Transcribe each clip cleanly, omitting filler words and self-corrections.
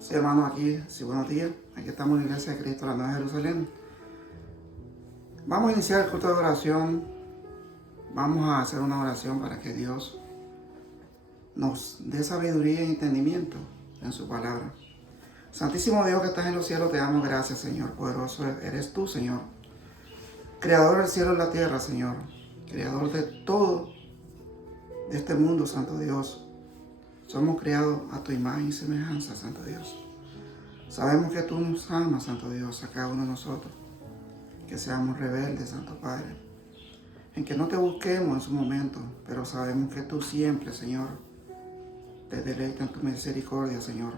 Sí, hermanos, aquí, sí, buenos días. Aquí estamos en la Iglesia de Cristo, la Nueva Jerusalén. Vamos a iniciar el culto de oración. Vamos a hacer una oración para que Dios nos dé sabiduría y entendimiento en su palabra. Santísimo Dios que estás en los cielos, te damos gracias, Señor. Poderoso eres tú, Señor. Creador del cielo y la tierra, Señor. Creador de todo, de este mundo, Santo Dios. Somos creados a tu imagen y semejanza, Santo Dios. Sabemos que tú nos amas, Santo Dios, a cada uno de nosotros. Que seamos rebeldes, Santo Padre. En que no te busquemos en su momento, pero sabemos que tú siempre, Señor, te deleitas en tu misericordia, Señor.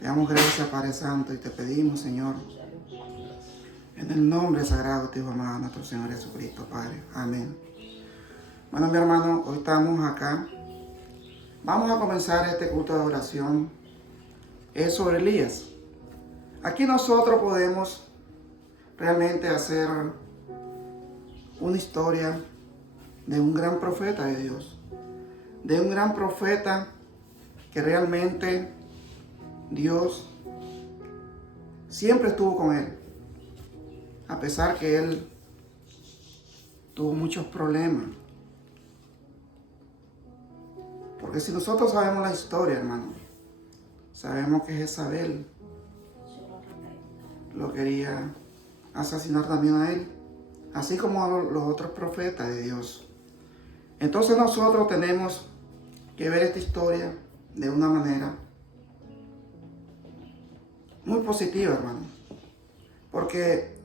Te damos gracias, Padre Santo, y te pedimos, Señor, en el nombre sagrado de tu Hijo amado, nuestro Señor Jesucristo, Padre. Amén. Bueno, mi hermano, hoy estamos acá. Vamos a comenzar este culto de oración. Es sobre Elías. Aquí nosotros podemos realmente hacer una historia de un gran profeta de Dios. De un gran profeta que realmente Dios siempre estuvo con él. A pesar que él tuvo muchos problemas. Porque si nosotros sabemos la historia, hermano, sabemos que Jezabel lo quería asesinar también a él, así como a los otros profetas de Dios. Entonces nosotros tenemos que ver esta historia de una manera muy positiva, hermano. Porque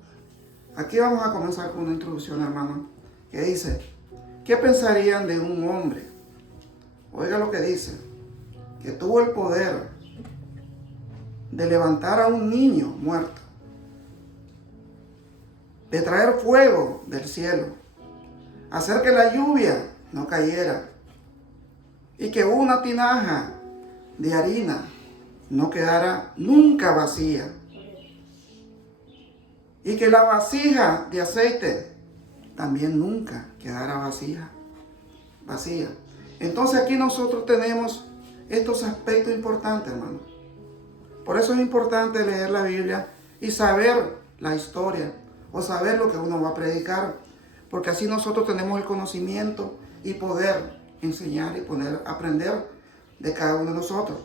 aquí vamos a comenzar con una introducción, hermano, que dice, ¿qué pensarían de un hombre? Oiga lo que dice, que tuvo el poder de levantar a un niño muerto, de traer fuego del cielo, hacer que la lluvia no cayera y que una tinaja de harina no quedara nunca vacía y que la vasija de aceite también nunca quedara vacía. Entonces aquí nosotros tenemos estos aspectos importantes, hermano. Por eso es importante leer la Biblia y saber la historia o saber lo que uno va a predicar, porque así nosotros tenemos el conocimiento y poder enseñar y poder aprender de cada uno de nosotros.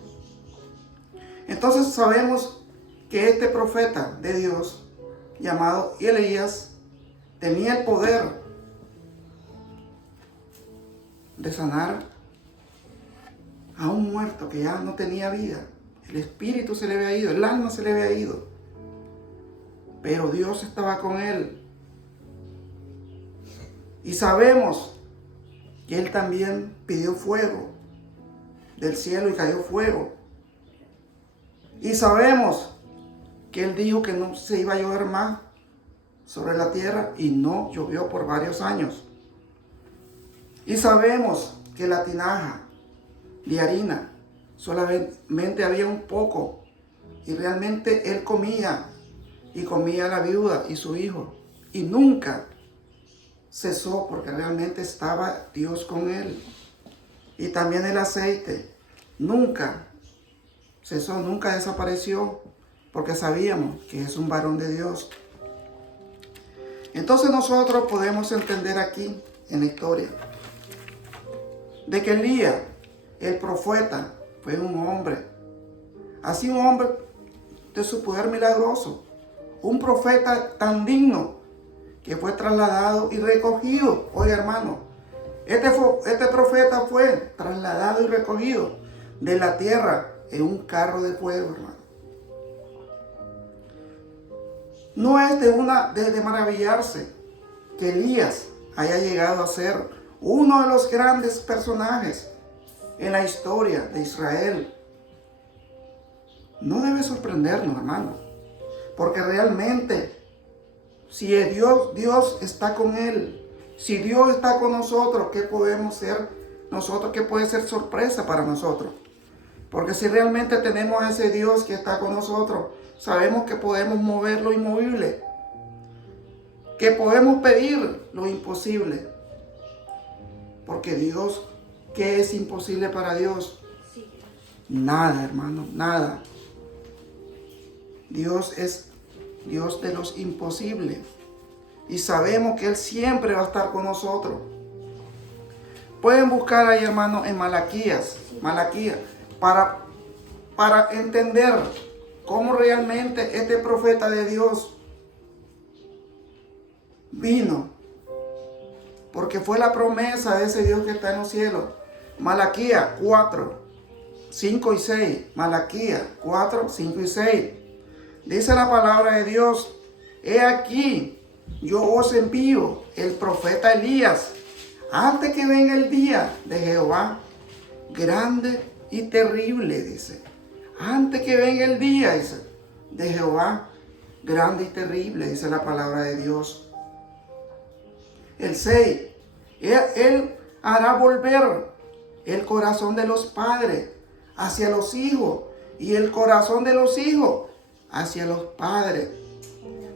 Entonces sabemos que este profeta de Dios, llamado Elías, tenía el poder de sanar a un muerto que ya no tenía vida. El espíritu se le había ido, el alma se le había ido. Pero Dios estaba con él. Y sabemos que él también pidió fuego del cielo y cayó fuego. Y sabemos que él dijo que no se iba a llover más sobre la tierra y no llovió por varios años. Y sabemos que la tinaja de harina solamente había un poco y realmente él comía y comía la viuda y su hijo y nunca cesó porque realmente estaba Dios con él. Y también el aceite nunca cesó, nunca desapareció porque sabíamos que es un varón de Dios. Entonces nosotros podemos entender aquí en la historia de que Elías, el profeta, fue un hombre, así un hombre de su poder milagroso, un profeta tan digno que fue trasladado y recogido. Oye, hermano, este profeta fue trasladado y recogido de la tierra en un carro de fuego, hermano. No es de maravillarse que Elías haya llegado a ser uno de los grandes personajes en la historia de Israel. No debe sorprendernos, hermano, porque realmente si Dios está con él, si Dios está con nosotros, ¿qué podemos ser nosotros? ¿Qué puede ser sorpresa para nosotros? Porque si realmente tenemos a ese Dios que está con nosotros, sabemos que podemos mover lo inmovible, que podemos pedir lo imposible. Porque Dios, ¿qué es imposible para Dios? Nada, hermano, nada. Dios es Dios de los imposibles. Y sabemos que Él siempre va a estar con nosotros. Pueden buscar ahí, hermano, en Malaquías, para entender cómo realmente este profeta de Dios vino. Porque fue la promesa de ese Dios que está en los cielos. Malaquías 4, 5 y 6. Malaquías 4, 5 y 6. Dice la palabra de Dios: he aquí, yo os envío el profeta Elías, antes que venga el día de Jehová, grande y terrible, dice. Antes que venga el día, dice, de Jehová, grande y terrible, dice la palabra de Dios. El 6. Él hará volver el corazón de los padres hacia los hijos, y el corazón de los hijos hacia los padres.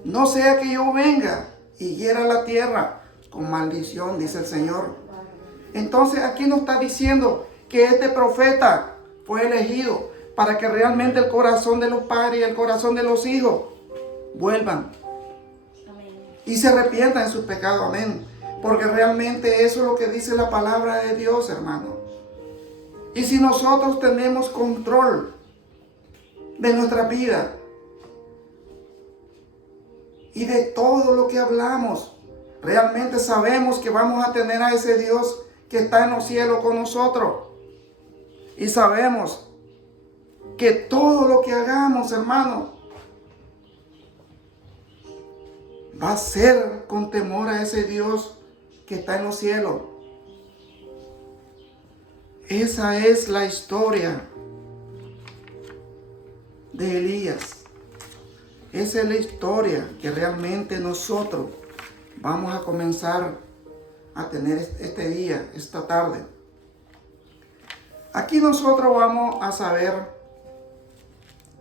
No sea que yo venga y hiera la tierra con maldición, dice el Señor. Entonces aquí nos está diciendo que este profeta fue elegido para que realmente el corazón de los padres y el corazón de los hijos vuelvan. Amén. Y se arrepientan de sus pecados. Amén. Porque realmente eso es lo que dice la palabra de Dios, hermano. Y si nosotros tenemos control de nuestra vida y de todo lo que hablamos, realmente sabemos que vamos a tener a ese Dios que está en los cielos con nosotros. Y sabemos que todo lo que hagamos, hermano, va a ser con temor a ese Dios que está en los cielos. Esa es la historia de Elías. Esa es la historia que realmente nosotros vamos a comenzar a tener este día, esta tarde. Aquí nosotros vamos a saber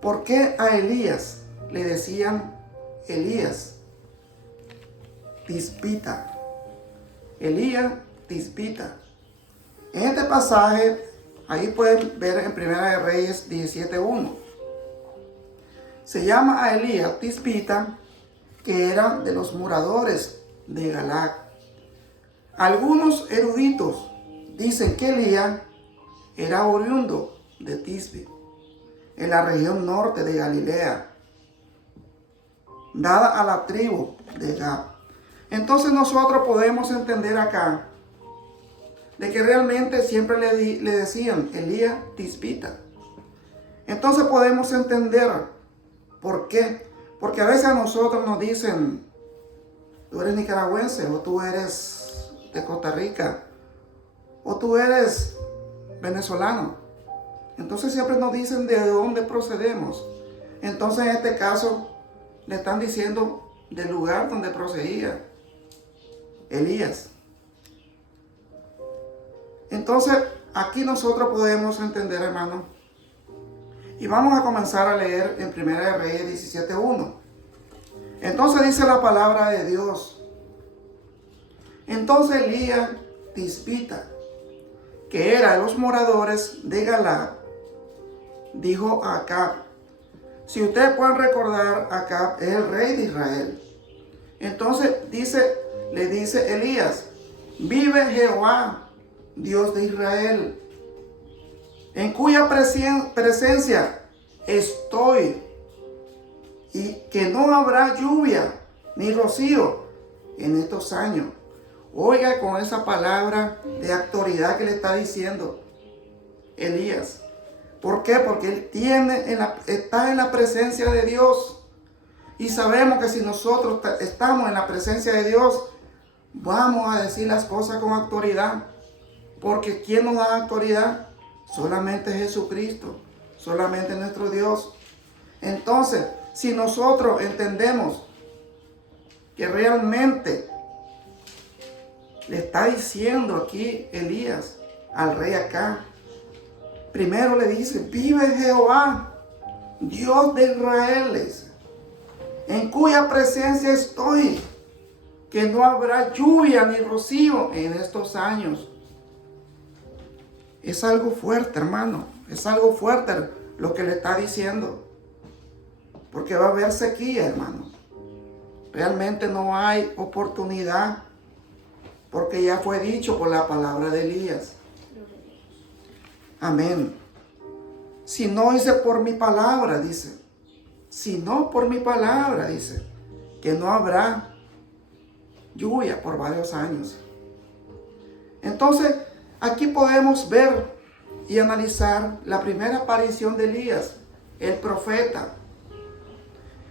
por qué a Elías le decían Elías Tisbita. Elías Tisbita. En este pasaje, ahí pueden ver en Primera de Reyes 17:1. Se llama a Elías Tisbita, que era de los moradores de Galaad. Algunos eruditos dicen que Elías era oriundo de Tisbe, en la región norte de Galilea, dada a la tribu de Gad. Entonces nosotros podemos entender acá de que realmente siempre le decían Elías Tisbita. Entonces podemos entender por qué. Porque a veces a nosotros nos dicen, tú eres nicaragüense, o tú eres de Costa Rica, o tú eres venezolano. Entonces siempre nos dicen de dónde procedemos. Entonces en este caso le están diciendo del lugar donde procedía Elías. Entonces aquí nosotros podemos entender, hermano, y vamos a comenzar a leer en Primera de Reyes 17:1. Entonces dice la palabra de Dios: entonces Elías Tisbita, que era de los moradores de Galaad, dijo a Acab. Si ustedes pueden recordar, Acab es el rey de Israel. Entonces le dice Elías: vive Jehová, Dios de Israel, en cuya presencia estoy, y que no habrá lluvia ni rocío en estos años. Oiga con esa palabra de autoridad que le está diciendo Elías. ¿Por qué? Porque él está en la presencia de Dios. Y sabemos que si nosotros estamos en la presencia de Dios, vamos a decir las cosas con autoridad. Porque ¿quién nos da autoridad? Solamente Jesucristo, solamente nuestro Dios. Entonces, si nosotros entendemos que realmente le está diciendo aquí Elías al rey Acab, primero le dice: vive Jehová, Dios de Israel, en cuya presencia estoy, que no habrá lluvia ni rocío en estos años. Es algo fuerte, hermano. Es algo fuerte lo que le está diciendo. porque va a haber sequía, hermanos. Realmente no hay oportunidad, porque ya fue dicho por la palabra de Elías. Amén. Si no hice por mi palabra, dice. Si no por mi palabra, dice, que no habrá lluvia por varios años. Entonces, aquí podemos ver y analizar la primera aparición de Elías, el profeta.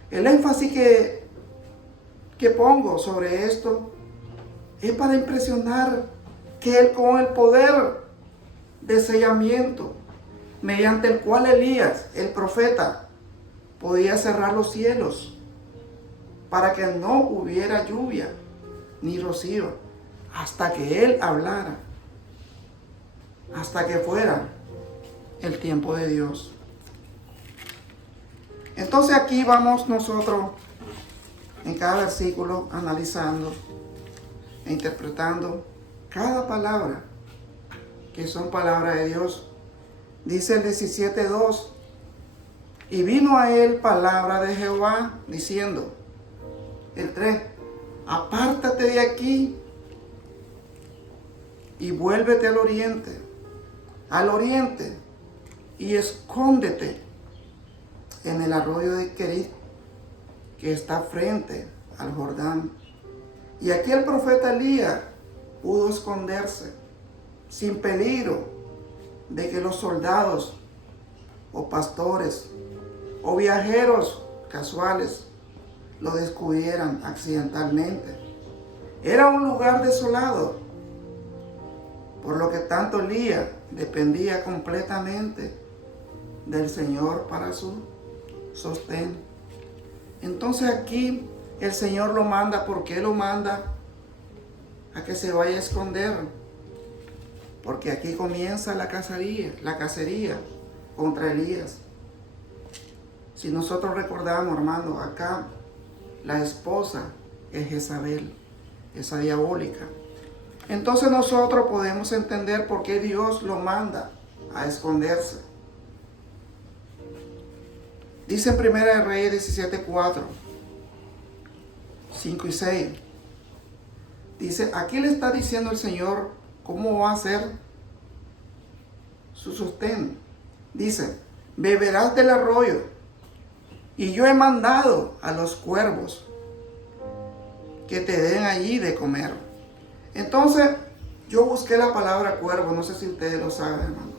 El énfasis que pongo sobre esto es para impresionar que él, con el poder de sellamiento, mediante el cual Elías, el profeta, podía cerrar los cielos para que no hubiera lluvia ni rocío, hasta que él hablara, hasta que fuera el tiempo de Dios. Entonces aquí vamos nosotros en cada versículo analizando e interpretando cada palabra, que son palabras de Dios. Dice el 17:2, y vino a él palabra de Jehová diciendo, el 3, apártate de aquí y vuélvete al oriente, y escóndete en el arroyo de Querit, que está frente al Jordán. Y aquí el profeta Elías pudo esconderse sin peligro de que los soldados o pastores o viajeros casuales lo descubrieran accidentalmente. Era un lugar desolado, por lo que tanto Elías dependía completamente del Señor para su sostén. Entonces aquí el Señor lo manda. ¿Por qué lo manda a que se vaya a esconder? Porque aquí comienza la cacería contra Elías. Si nosotros recordamos, hermano, acá la esposa es Jezabel, esa diabólica. Entonces nosotros podemos entender por qué Dios lo manda a esconderse. Dice en 1 Reyes 17:4, 5 y 6. Dice, aquí le está diciendo el Señor cómo va a ser su sostén. Dice, beberás del arroyo, y yo he mandado a los cuervos que te den allí de comer. Entonces, yo busqué la palabra cuervo, no sé si ustedes lo saben, hermano.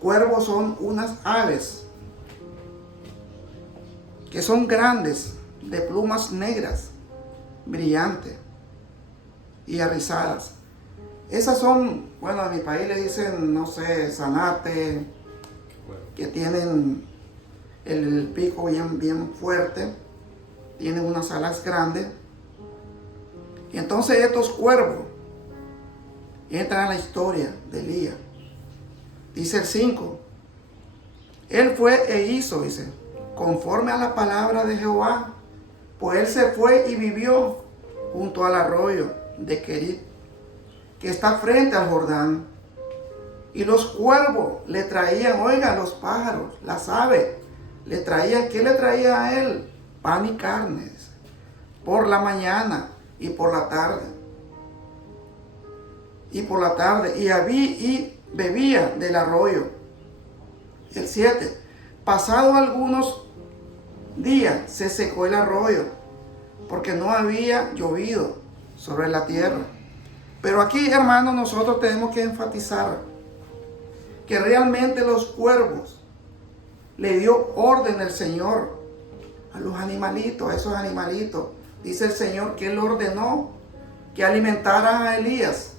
Cuervos son unas aves que son grandes, de plumas negras, brillantes y arrizadas. Esas son, bueno, en mi país le dicen, no sé, zanate, que tienen el pico bien fuerte, tienen unas alas grandes. Y entonces estos cuervos entran a la historia de Elías. Dice el 5, él fue e hizo, dice, conforme a la palabra de Jehová, pues él se fue y vivió junto al arroyo de Querit, que está frente al Jordán. Y los cuervos le traían, oigan, los pájaros, las aves, le traían, ¿qué le traía a él? Pan y carne, dice, por la mañana y por la tarde. Y bebía del arroyo. El 7, pasado algunos días se secó el arroyo, porque no había llovido sobre la tierra. Pero aquí, hermanos, nosotros tenemos que enfatizar que realmente los cuervos le dio orden el Señor a los animalitos, a esos animalitos. Dice el Señor que Él ordenó que alimentaran a Elías.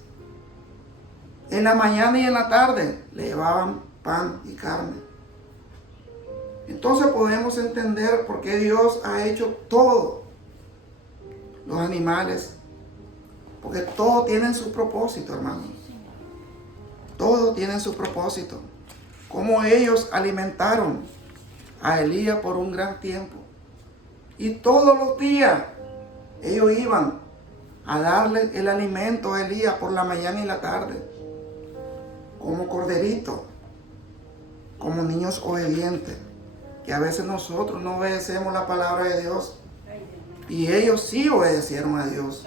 En la mañana y en la tarde le llevaban pan y carne. Entonces podemos entender por qué Dios ha hecho todo. Los animales, porque todos tienen su propósito, hermano. Todos tienen su propósito. Como ellos alimentaron a Elías por un gran tiempo. Y todos los días ellos iban a darle el alimento a Elías por la mañana y la tarde. Como corderitos, como niños obedientes. que a veces nosotros no obedecemos la palabra de Dios y ellos sí obedecieron a Dios.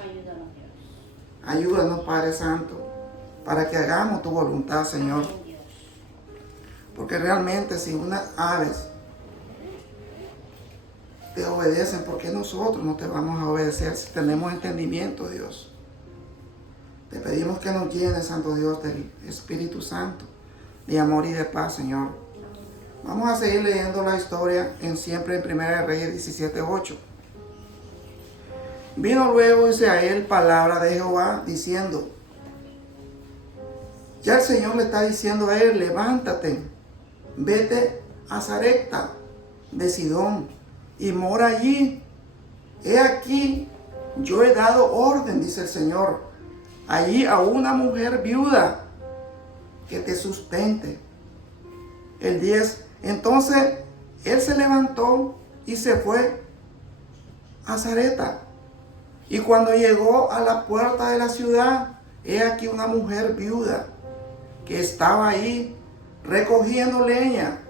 Ayúdanos, Padre Santo, para que hagamos tu voluntad, Señor. Porque realmente si unas aves te obedecen, ¿por qué nosotros no te vamos a obedecer si tenemos entendimiento, Dios? Te pedimos que nos llenes, Santo Dios, del Espíritu Santo, de amor y de paz, Señor. Vamos a seguir leyendo la historia siempre en 1 Reyes 17:8. Vino luego Israel palabra de Jehová, diciendo, ya el Señor le está diciendo a él, levántate, vete a Sarepta de Sidón y mora allí. He aquí, yo he dado orden, dice el Señor, allí a una mujer viuda que te sustente. El 10. Entonces él se levantó y se fue a Sarepta. Y cuando llegó a la puerta de la ciudad, he aquí una mujer viuda que estaba ahí recogiendo leña.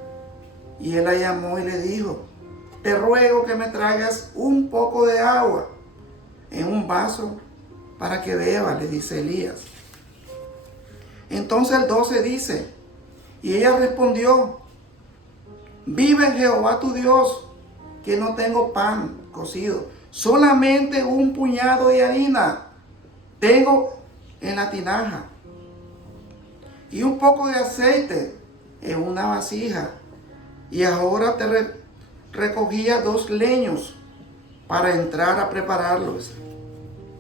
Y él la llamó y le dijo, te ruego que me traigas un poco de agua en un vaso para que beba, le dice Elías. Entonces el 12 dice, y ella respondió, vive Jehová tu Dios, que no tengo pan cocido, solamente un puñado de harina tengo en la tinaja y un poco de aceite en una vasija. Y ahora te recogía 2 leños para entrar a prepararlos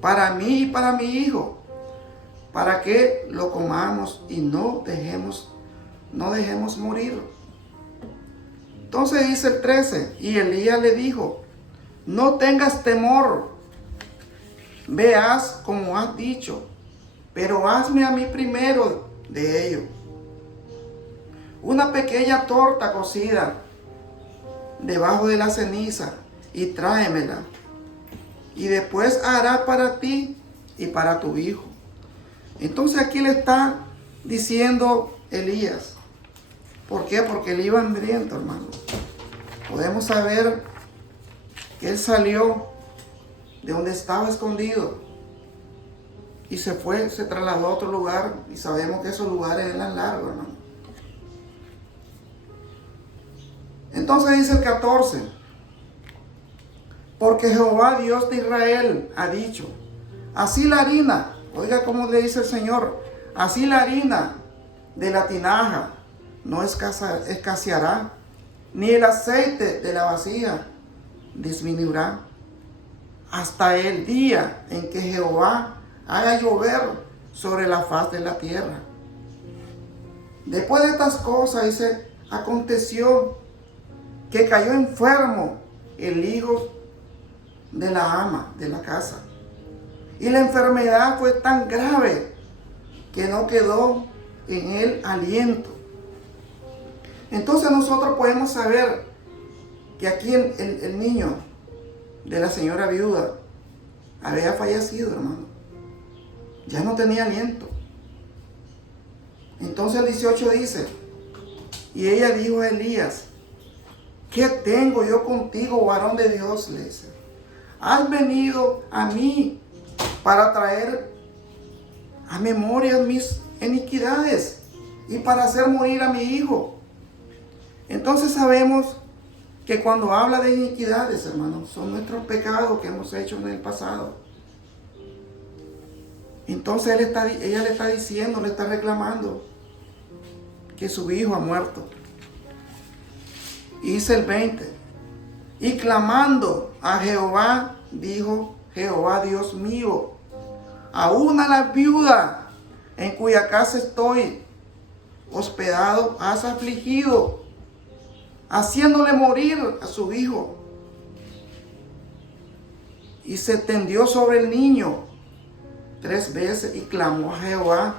para mí y para mi hijo, para que lo comamos y no dejemos morir. Entonces dice el 13, y Elías le dijo, no tengas temor, veas como has dicho, pero hazme a mí primero de ello una pequeña torta cocida debajo de la ceniza y tráemela, y después hará para ti y para tu hijo. Entonces aquí le está diciendo Elías. ¿Por qué? Porque él iba hambriento, hermano. Podemos saber que él salió de donde estaba escondido y se trasladó a otro lugar, y sabemos que esos lugares eran largos, hermano. Entonces dice el 14, porque Jehová Dios de Israel ha dicho, así la harina, oiga cómo le dice el Señor, así la harina de la tinaja no escaseará, ni el aceite de la vasija disminuirá, hasta el día en que Jehová haga llover sobre la faz de la tierra. Después de estas cosas, dice, aconteció que cayó enfermo el hijo de la ama de la casa, y la enfermedad fue tan grave que no quedó en él aliento. Entonces nosotros podemos saber que aquí el niño de la señora viuda había fallecido, hermano. Ya no tenía aliento. Entonces el 18 dice, y ella dijo a Elías, ¿qué tengo yo contigo, varón de Dios? Le dice, has venido a mí para traer a memoria mis iniquidades y para hacer morir a mi hijo. Entonces sabemos que cuando habla de iniquidades, hermanos, son nuestros pecados que hemos hecho en el pasado. Entonces ella le está diciendo, le está reclamando que su hijo ha muerto. Y dice el 20, y clamando a Jehová, dijo Jehová Dios mío, aún a la viuda en cuya casa estoy hospedado has afligido, haciéndole morir a su hijo. Y se tendió sobre el niño 3 veces y clamó a Jehová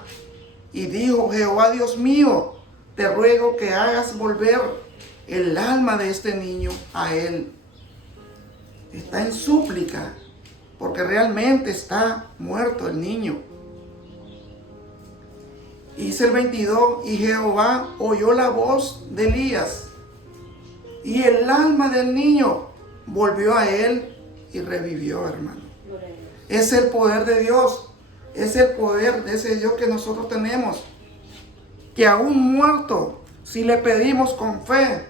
y dijo, Jehová Dios mío, te ruego que hagas volver el alma de este niño a él. Está en súplica porque realmente está muerto el niño. Y dice el 22, y Jehová oyó la voz de Elías Y el alma del niño volvió a él y revivió, hermano. Es el poder de Dios. Es el poder de ese Dios que nosotros tenemos. Que aún muerto, si le pedimos con fe,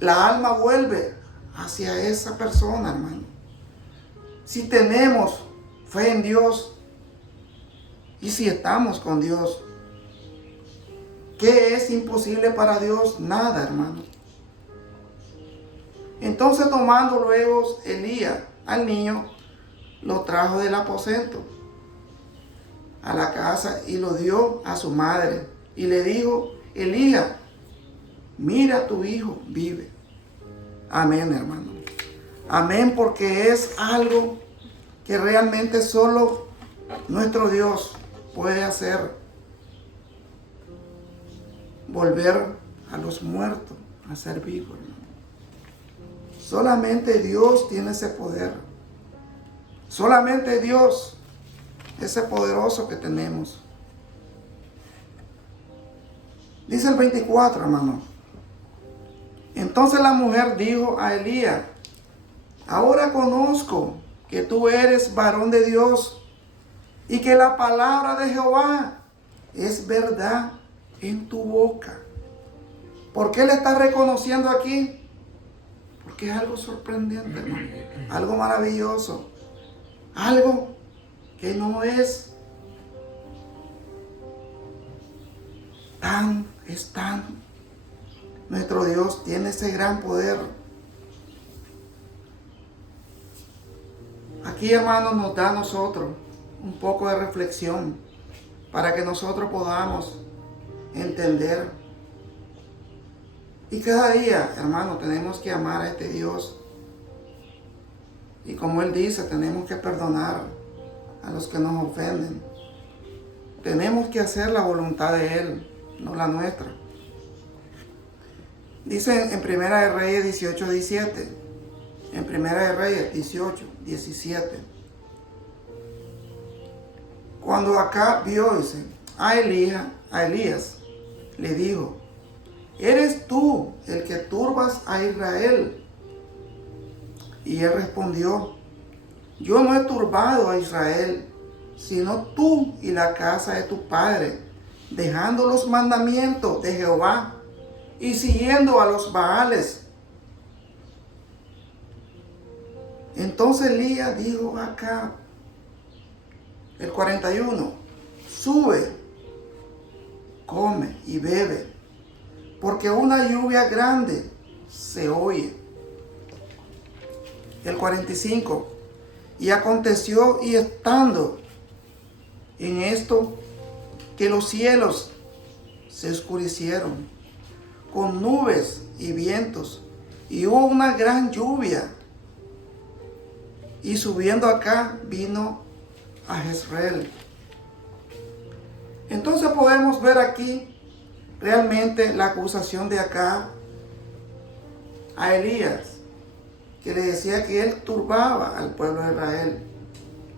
la alma vuelve hacia esa persona, hermano. Si tenemos fe en Dios y si estamos con Dios, ¿qué es imposible para Dios? Nada, hermano. Entonces, tomando luego Elías al niño, lo trajo del aposento a la casa y lo dio a su madre. Y le dijo: Elías, mira, tu hijo vive. Amén, hermano. Amén, porque es algo que realmente solo nuestro Dios puede hacer. Volver a los muertos a ser vivos, hermano. Solamente Dios tiene ese poder. Solamente Dios, ese poderoso que tenemos. Dice el 24, hermano. Entonces la mujer dijo a Elías: ahora conozco que tú eres varón de Dios y que la palabra de Jehová es verdad en tu boca. ¿Por qué le está reconociendo aquí? Porque es algo sorprendente, hermano. Algo maravilloso. Algo que no es tan. Nuestro Dios tiene ese gran poder. Aquí, hermano, nos da a nosotros un poco de reflexión para que nosotros podamos entender. Y cada día, hermano, tenemos que amar a este Dios. Y como Él dice, tenemos que perdonar a los que nos ofenden. Tenemos que hacer la voluntad de Él, no la nuestra. Dice en Primera de Reyes 18, 17. En Primera de Reyes 18, 17. Cuando Acab vio, dice, a Elías, le dijo: ¿eres tú el que turbas a Israel? Y él respondió: yo no he turbado a Israel, sino tú y la casa de tu padre, dejando los mandamientos de Jehová y siguiendo a los Baales. Entonces Elías dijo acá, el 41, sube, come y bebe, porque una lluvia grande se oye. El 45, y aconteció y estando en esto, que los cielos se oscurecieron con nubes y vientos, y hubo una gran lluvia, y subiendo acá vino a Jezreel. Entonces podemos ver aquí realmente la acusación de acá a Elías, que le decía que él turbaba al pueblo de Israel.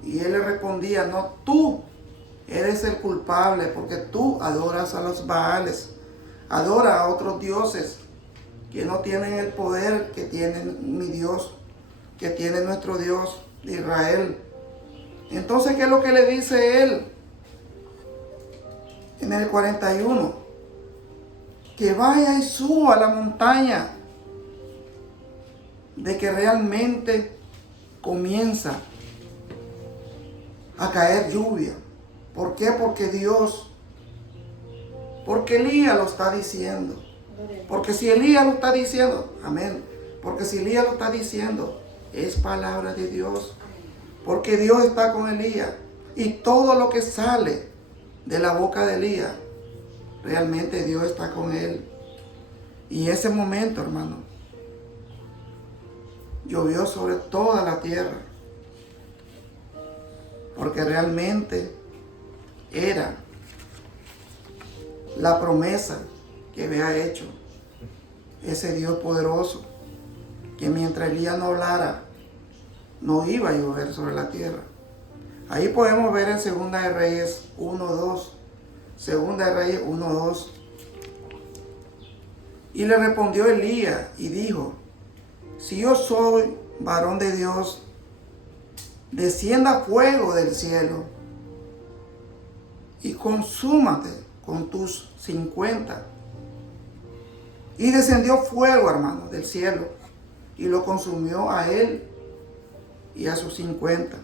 Y él le respondía: no, tú eres el culpable, porque tú adoras a los Baales, adoras a otros dioses que no tienen el poder que tiene mi Dios, que tiene nuestro Dios de Israel. Entonces, ¿qué es lo que le dice él? En el 41, que vaya y suba a la montaña, de que realmente comienza a caer lluvia. ¿Por qué? Porque Elías lo está diciendo. Porque si Elías lo está diciendo, amén. Porque si Elías lo está diciendo, es palabra de Dios. Porque Dios está con Elías. Y todo lo que sale de la boca de Elías, realmente Dios está con él. Y ese momento, hermano, llovió sobre toda la tierra, porque realmente era la promesa que había hecho ese Dios poderoso, que mientras Elías no hablara, no iba a llover sobre la tierra. Ahí podemos ver en Segunda de Reyes 1:2, Segunda de Reyes 1:2. Y le respondió Elías y dijo, si yo soy varón de Dios, descienda fuego del cielo y consúmate con tus 50. Y descendió fuego, hermano, del cielo y lo consumió a él y a sus 50.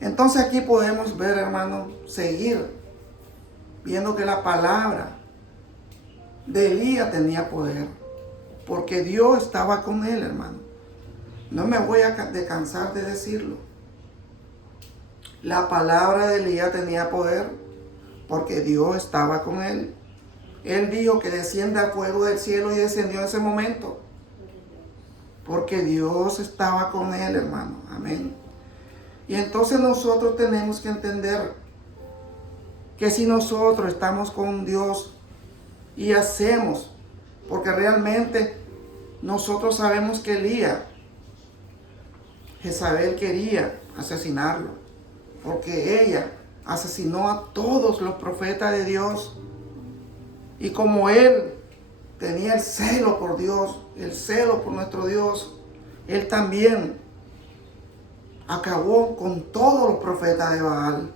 Entonces aquí podemos ver, hermano, seguir viendo que la palabra de Elías tenía poder, porque Dios estaba con él, hermano. No me voy a cansar de decirlo. La palabra de Elías tenía poder porque Dios estaba con él. Él dijo que descienda fuego del cielo y descendió en ese momento, porque Dios estaba con él, hermano. Amén. Y entonces nosotros tenemos que entender que si nosotros estamos con Dios y hacemos, porque realmente nosotros sabemos que Elías, Jezabel quería asesinarlo, porque ella asesinó a todos los profetas de Dios. Y como él tenía el celo por Dios, el celo por nuestro Dios, él también acabó con todos los profetas de Baal.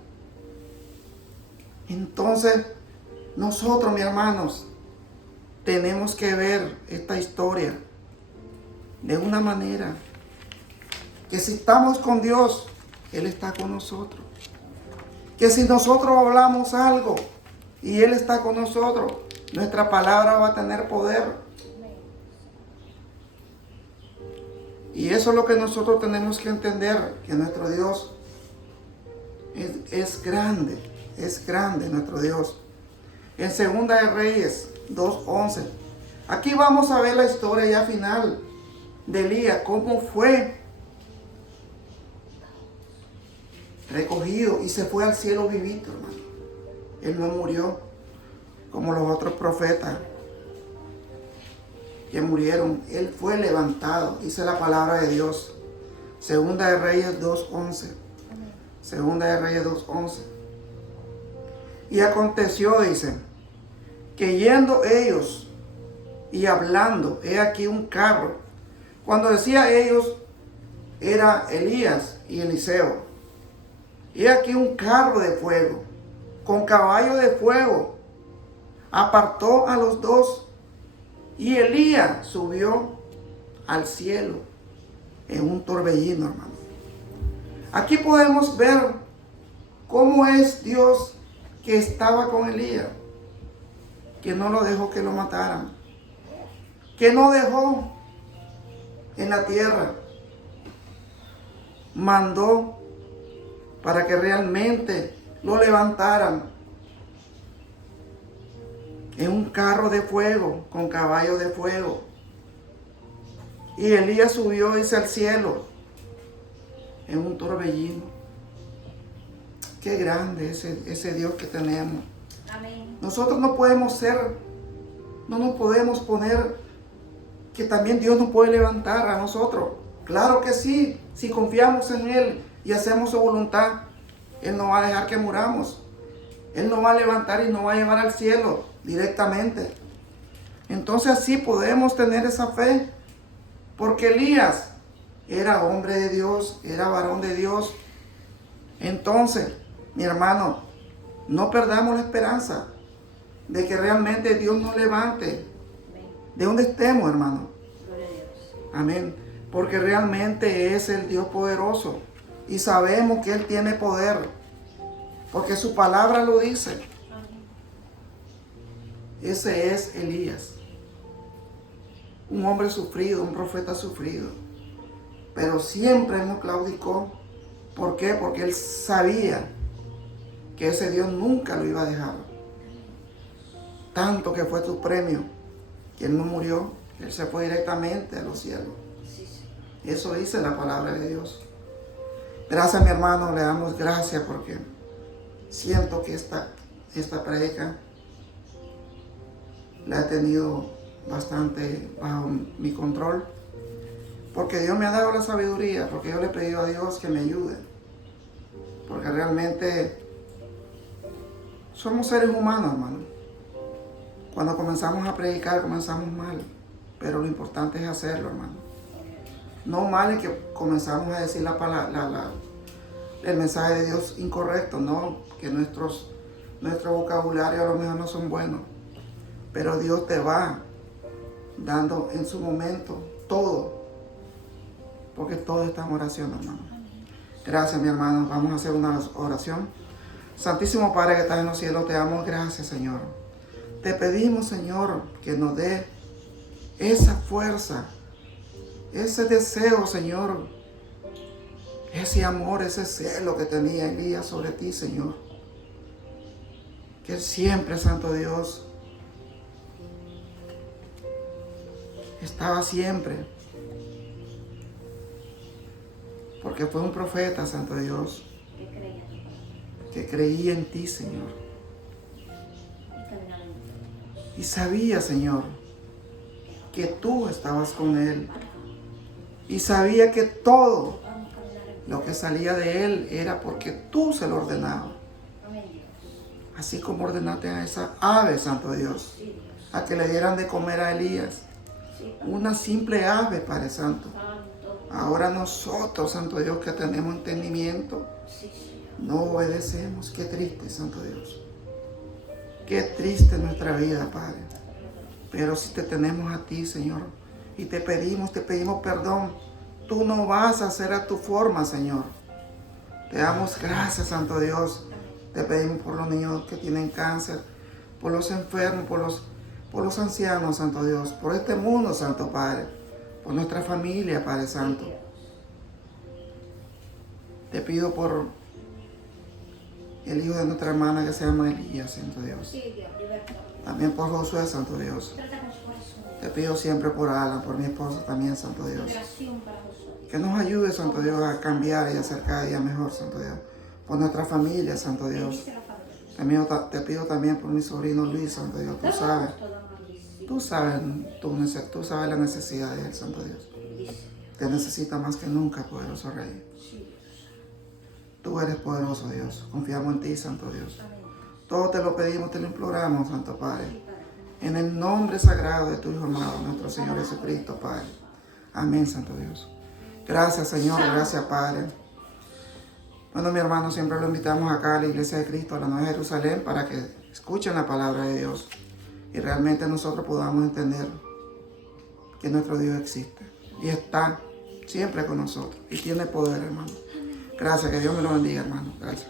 Entonces, nosotros, mis hermanos, tenemos que ver esta historia de una manera que si estamos con Dios, Él está con nosotros. Que si nosotros hablamos algo y Él está con nosotros, nuestra palabra va a tener poder. Y eso es lo que nosotros tenemos que entender, que nuestro Dios es grande nuestro Dios. En 2 de Reyes 2:11, aquí vamos a ver la historia ya final de Elías, cómo fue recogido y se fue al cielo vivito, hermano. Él no murió como los otros profetas que murieron. Él fue levantado, dice la palabra de Dios. 2 de Reyes 2:11. 2 de Reyes 2:11. Y aconteció, dice, que yendo ellos y hablando, he aquí un carro. Cuando decía ellos, era Elías y Eliseo. He aquí un carro de fuego, con caballo de fuego, apartó a los dos, y Elías subió al cielo en un torbellino, hermano. Aquí podemos ver cómo es Dios que estaba con Elías, que no lo dejó que lo mataran, que no dejó en la tierra, mandó para que realmente lo levantaran en un carro de fuego, con caballo de fuego. Y Elías subió, dice, al cielo en un torbellino. Qué grande ese Dios que tenemos. Amén. Nosotros no podemos no nos podemos poner que también Dios nos puede levantar a nosotros. Claro que sí, si confiamos en Él y hacemos su voluntad, Él no va a dejar que muramos. Él nos va a levantar y nos va a llevar al cielo directamente. Entonces así podemos tener esa fe, porque Elías era hombre de Dios, era varón de Dios. Entonces, mi hermano, no perdamos la esperanza de que realmente Dios nos levante de donde estemos, hermano. Gloria a Dios. Amén. Porque realmente es el Dios poderoso y sabemos que Él tiene poder, porque su palabra lo dice. Amén. Ese es Elías, un hombre sufrido, un profeta sufrido, pero siempre no claudicó. ¿Por qué? Porque él sabía que ese Dios nunca lo iba a dejar. Tanto que fue su premio, que él no murió, él se fue directamente a los cielos. Sí, sí. Eso dice la palabra de Dios. Gracias, mi hermano, le damos gracias porque siento que esta predica la he tenido bastante bajo mi control, porque Dios me ha dado la sabiduría, porque yo le he pedido a Dios que me ayude, porque realmente somos seres humanos, hermano, Cuando comenzamos a predicar, comenzamos mal. Pero lo importante es hacerlo, hermano. No mal en que comenzamos a decir la palabra, el mensaje de Dios incorrecto, no, que nuestro vocabulario a lo mejor no son buenos. Pero Dios te va dando en su momento todo. Porque todo está en oración, hermano. Gracias, mi hermano. Vamos a hacer una oración. Santísimo Padre que estás en los cielos, te damos gracias, Señor. Te pedimos, Señor, que nos dé esa fuerza, ese deseo, Señor, ese amor, ese celo que tenía Elías sobre ti, Señor. Que él siempre, Santo Dios, estaba siempre, porque fue un profeta, Santo Dios, Que creía en ti. que creía en ti, Señor. Y caminaba en ti. Y sabía, Señor, que tú estabas con él. Y sabía que todo Vamos a caminar en ti. lo que salía de él era porque tú se lo ordenabas. Amén, Dios. Así como ordenaste a esa ave, Santo Dios, Sí, Dios. a que le dieran de comer a Elías. Sí, Padre. Una simple ave, Padre Santo. Santo. Ahora nosotros, Santo Dios, que tenemos entendimiento, Sí, Señor. no obedecemos. Qué triste, Santo Dios. Qué triste nuestra vida, Padre. Pero si te tenemos a ti, Señor, y te pedimos perdón, tú no vas a hacer a tu forma, Señor. Te damos gracias, Santo Dios. Te pedimos por los niños que tienen cáncer, por los enfermos, por los ancianos, Santo Dios, por este mundo, Santo Padre, por nuestra familia, Padre Santo. Te pido por el hijo de nuestra hermana que se llama Elías, Santo Dios. Sí, Dios, libertad. También por Josué, Santo Dios. Trata con su corazón. Te pido siempre por Alan, por mi esposa también, Santo Dios. Oración para Josué. Que nos ayude, Santo Dios, a cambiar y a ser cada día mejor, Santo Dios. Por nuestra familia, Santo Dios. Bendice la familia. También te pido también por mi sobrino Luis, Santo Dios. Tú sabes, tú sabes la necesidad de él, Santo Dios. Te necesita más que nunca, poderoso Rey. Sí, Dios. Tú eres poderoso, Dios. Confiamos en ti, Santo Dios. Amén. Todo te lo pedimos, te lo imploramos, Santo Padre. Sí, Padre. En el nombre sagrado de tu Hijo amado, nuestro Señor Jesucristo, Padre. Amén, Santo Dios. Gracias, Señor. Gracias, Padre. Bueno, mi hermano, siempre lo invitamos acá a la Iglesia de Cristo, a la Nueva Jerusalén, para que escuchen la palabra de Dios y realmente nosotros podamos entender que nuestro Dios existe y está siempre con nosotros y tiene poder, hermano. Gracias, que Dios me lo bendiga, hermano. Gracias.